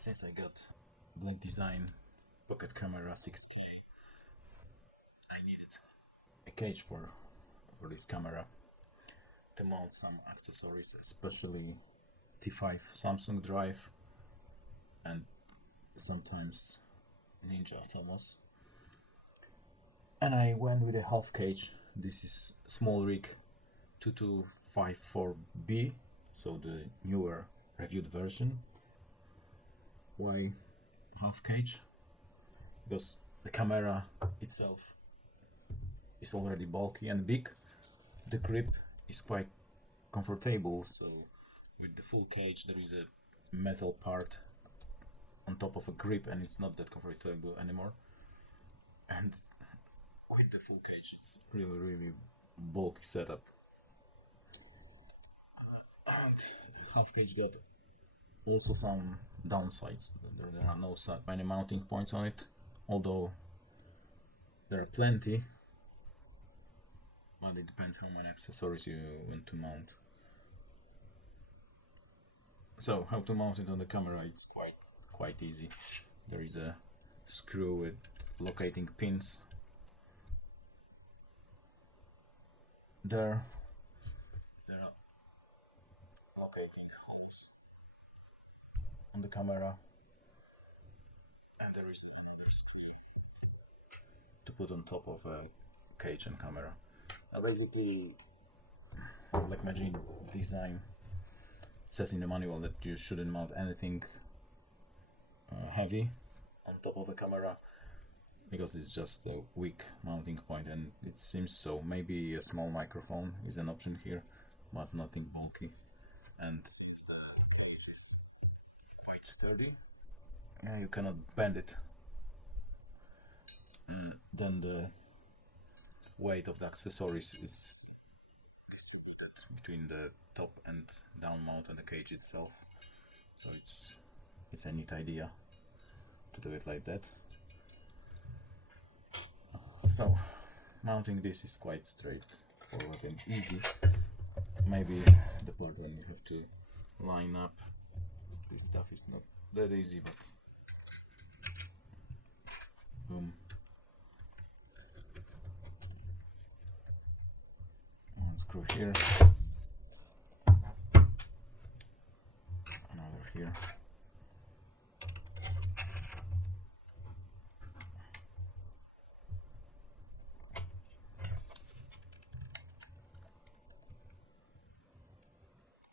since I got Black Design pocket camera 6k, I needed a cage for this camera to mount some accessories, especially T5 Samsung drive and sometimes Ninja Atomos. And I went with a half cage. This is Smallrig 2254B, so the newer reviewed version. Why half cage? Because the camera itself is already bulky and big. The grip is quite comfortable, so with the full cage there is a metal part on top of a grip and it's not that comfortable anymore. And with the full cage it's really bulky setup. And half cage got also some downsides. There are no so many mounting points on it, although there are plenty, but it depends how many accessories you want to mount. So how to mount it on the camera is quite easy. There is a screw with locating pins there. There are locating holes on the camera, and there is another screw to put on top of a cage and camera. Basically, like Black Design says in the manual that you shouldn't mount anything heavy on top of a camera because it's just a weak mounting point, and it seems so. Maybe a small microphone is an option here, but nothing bulky. And since the cage is quite sturdy, you cannot bend it, then the weight of the accessories is distributed between the top and down mount and the cage itself, so it's a neat idea to do it like that. So mounting this is quite straightforward and easy. Maybe the part when you have to line up this stuff is not that easy, but boom. One screw here, another here.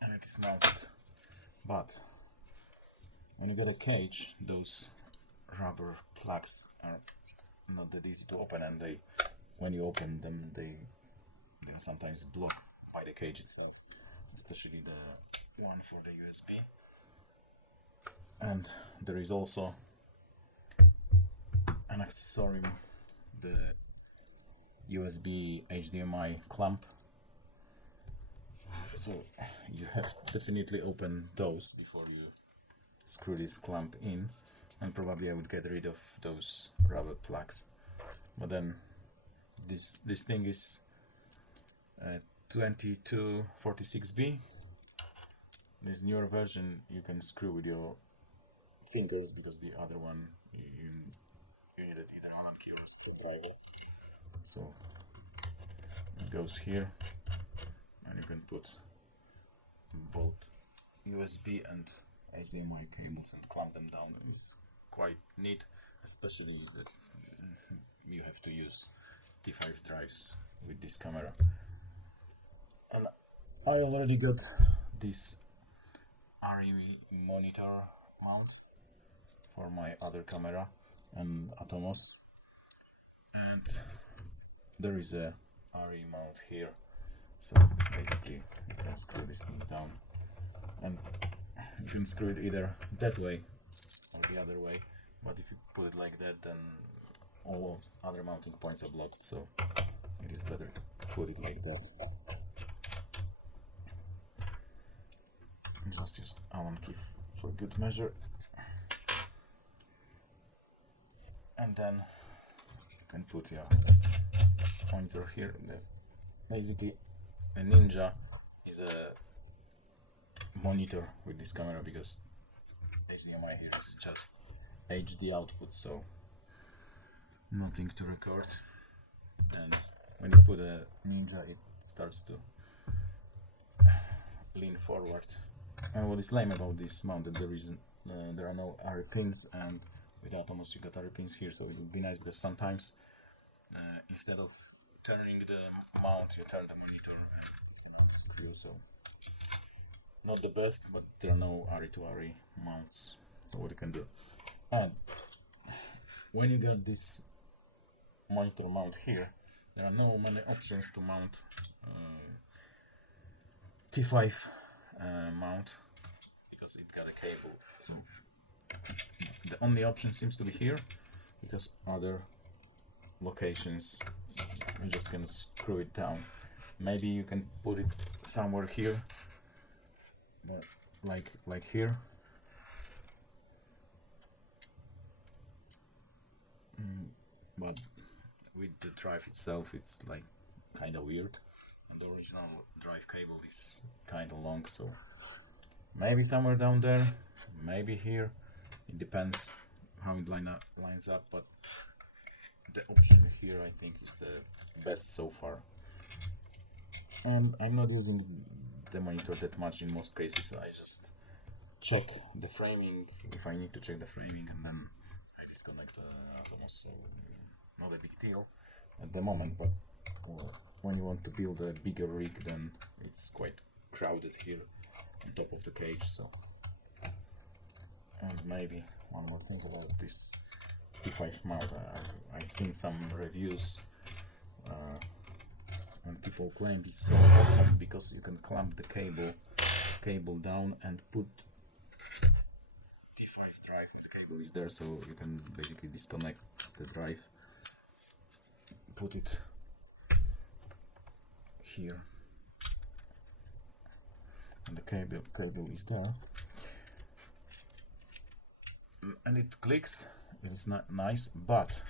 And it is mounted. But when you get a cage, those rubber plugs are not that easy to open, and when you open them, they are sometimes blocked by the cage itself, especially the one for the USB. And there is also an accessory, the USB HDMI clamp. So you have to definitely open those before you screw this clamp in, and probably I would get rid of those rubber plugs. But then this thing is 2246B. This newer version you can screw with your fingers, because the other one you needed either Allen key or screwdriver. So it goes here, and you can put both USB and HDMI cables and clamp them down. It's quite neat, especially that you have to use T5 drives with this camera. And I already got this RE monitor mount for my other camera and Atomos, and there is a RE mount here. So basically you can screw this thing down, and you can screw it either that way or the other way, but if you put it like that, then all other mounting points are blocked, so it is better to put it like that. Just use Allen key for good measure, and then you can put your pointer here. Basically a Ninja is a monitor with this camera, because HDMI here is just HD output, so nothing to record. And when you put a Ninja, it starts to lean forward. And what is lame about this mount that there are no RE pins, and with Atomos you got RE pins here, so it would be nice because sometimes instead of turning the mount, you turn the monitor and screw, so not the best, but there are no RE to RE mounts, so what you can do. And when you get this monitor mount here, there are no many options to mount T5 mount because it got a cable. So the only option seems to be here, because other locations you just can screw it down. Maybe you can put it somewhere here, but like here. But with the drive itself, it's like kind of weird, and the original drive cable is kind of long, so maybe somewhere down there, maybe here. It depends how it lines up, but the option here I think is the best so far. And I'm not using the monitor that much in most cases. I just check the framing if I need to check the framing, and then I disconnect the Atomos, so not a big deal at the moment. But when you want to build a bigger rig, then it's quite crowded here on top of the cage. So, and maybe one more thing about this T5 mount. I've seen some reviews and people claim it's so awesome because you can clamp the cable down and put T5 drive when the cable is there, so you can basically disconnect the drive, put it here, and the cable is there, and it clicks. It's not nice, but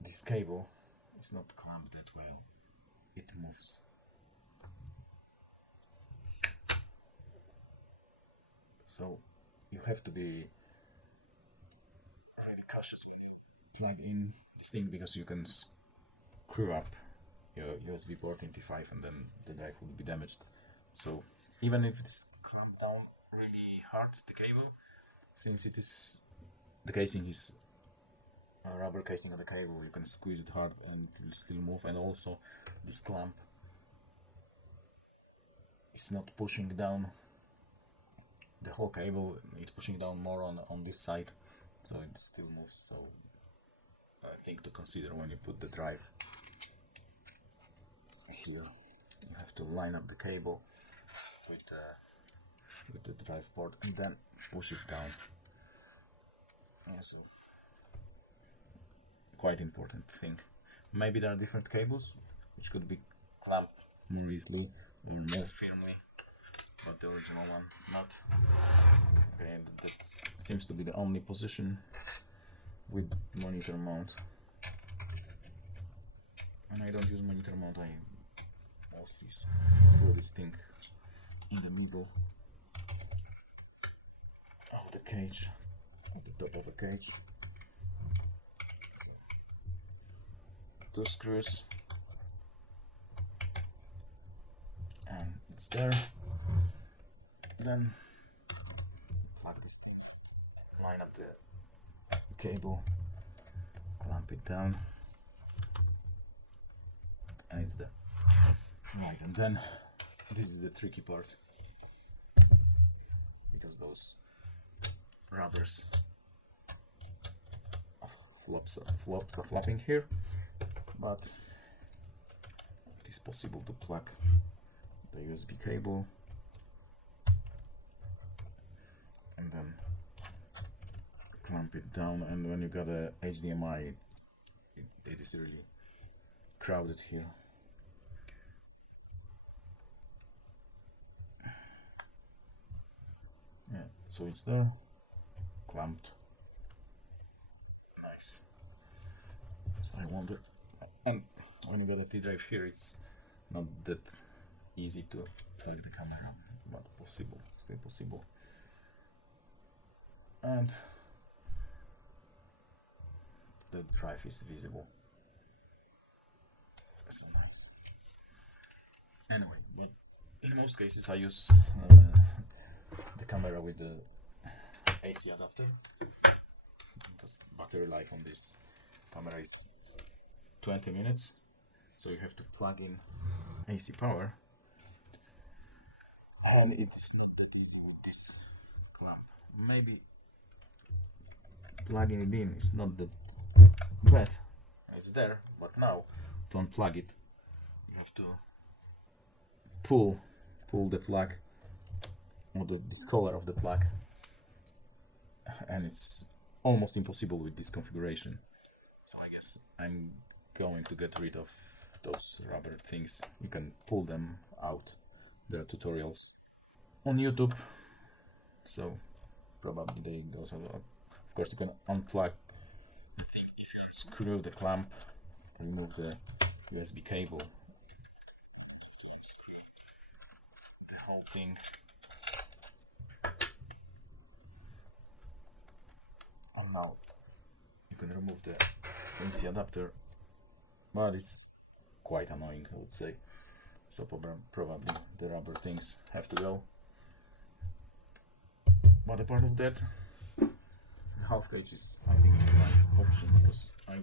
this cable is not clamped that well. It moves. So you have to be really cautious when you plug in this thing, because you can screw up your USB port in T5 and then the drive will be damaged. So even if it's clamped down really hard, the cable, since it is, the casing is a rubber casing of the cable, you can squeeze it hard and it will still move. And also this clamp is not pushing down the whole cable, it's pushing down more on this side, so it still moves. So I think to consider when you put the drive here, you have to line up the cable with the drive port and then push it down. Yeah, so quite important thing. Maybe there are different cables which could be clamped more easily or more firmly, but the original one not. Okay, and that seems to be the only position with monitor mount. And I don't use monitor mount, I mostly screw this thing in the middle of the cage, at the top of the cage. So, 2 screws, and it's there. Then plug this thing, line up the cable, clamp it down, and it's there. Right, and then this is the tricky part, because those rubbers are flopping here, but it is possible to plug the USB cable and then clamp it down. And when you got a HDMI, it is really crowded here. Yeah, so it's there, clamped. Nice. So I wonder, and when you got a T drive here, it's not that easy to plug the camera but possible, still possible. And the drive is visible. So nice. Anyway, in most cases I use the camera with the AC adapter, because battery life on this camera is 20 minutes, so you have to plug in AC power, and it is not getting with this clamp. Maybe plugging it in is not that bad. It's there, but now to unplug it, you have to pull the plug, or the collar of the plug, and it's almost impossible with this configuration. So I guess I'm going to get rid of those rubber things. You can pull them out. There are tutorials on YouTube, so probably they go. So of course you can unplug the thing if you unscrew the clamp, remove the USB cable, the whole thing. And now you can remove the AC adapter, but it's quite annoying, I would say. So probably the rubber things have to go. But apart of that, the half cage is, I think, is a nice option, because I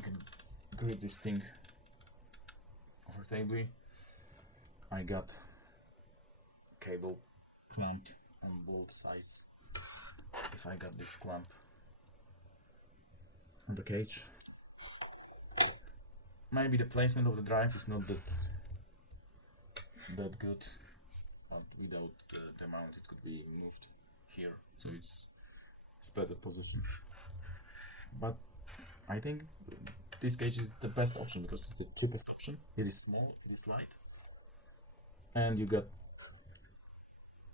can grip this thing comfortably. I got cable clamped on both sides. If I got this clamp on the cage, maybe the placement of the drive is not that good, but without the mount it could be moved here, so it's better position. But I think this cage is the best option, because it's the cheapest option. It is small, it is light, and you got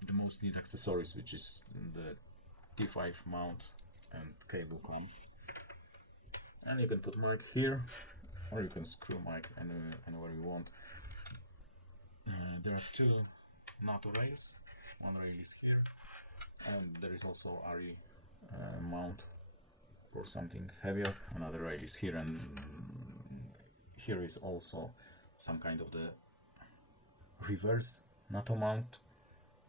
the most needed accessories, which is the T5 mount and cable clamp. And you can put mic here, or you can screw mic anywhere you want. There are two NATO rails. One rail is here, and there is also RE mount for something heavier. Another rail is here, and here is also some kind of the reverse NATO mount.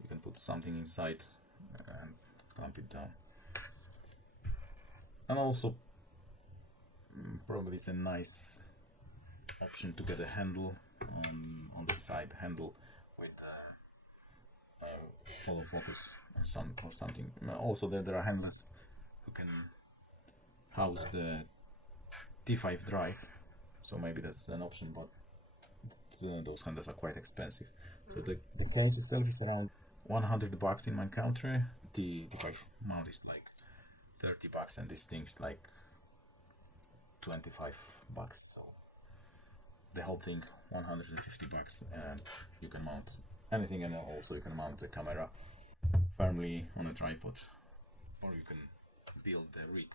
You can put something inside and clamp it down. And also probably it's a nice option to get a handle on that side, handle with follow focus or something. Also there are handlers who can house the T5 drive, so maybe that's an option, but those handlers are quite expensive. So the cage itself is around $100 in my country. The T5 mount is like $30, and this thing's like $25. So the whole thing $150, and you can mount anything, and also you can mount the camera firmly on a tripod, or you can build the rig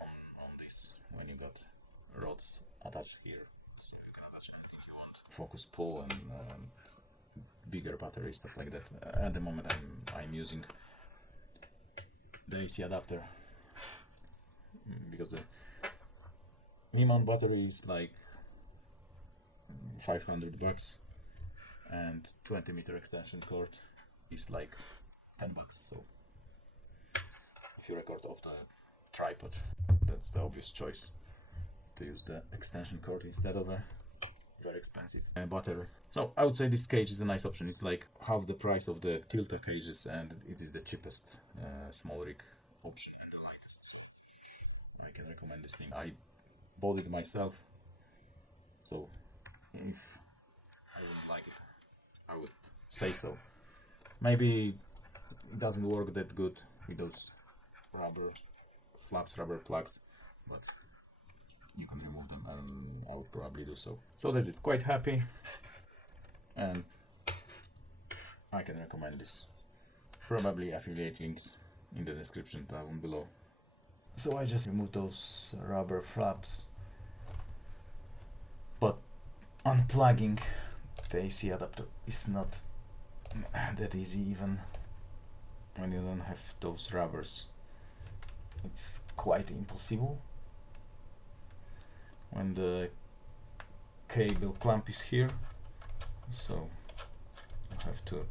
on this when you got rods attached here, so you can attach anything you want, focus pull and bigger battery, stuff like that. At the moment I'm using the AC adapter, because the E-mount battery is like $500, and 20-meter extension cord is like $10. So if you record off the tripod, that's the obvious choice, to use the extension cord instead of a very expensive battery. So I would say this cage is a nice option. It's like half the price of the tilter cages, and it is the cheapest Smallrig option, and the lightest. So I can recommend this thing. I bought it myself, so if I wouldn't like it, I would say so. Maybe it doesn't work that good with those rubber flaps, rubber plugs, but you can remove them, and I would probably do so. So that's it. Quite happy, and I can recommend this. Probably affiliate links in the description down below. So I just removed those rubber flaps, but unplugging The AC adapter is not that easy even when you don't have those rubbers. It's quite impossible when the cable clamp is here, so you have to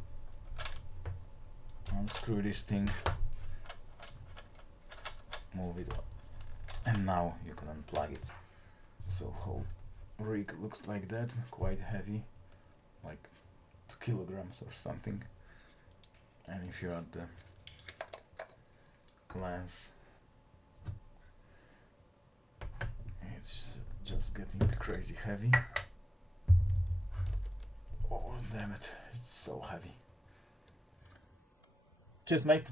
unscrew this thing, move it up, and now you can unplug it. So whole rig looks like that, quite heavy, like 2 kilograms or something. And if you add the lens, it's just getting crazy heavy. Oh damn it, it's so heavy. Cheers mate!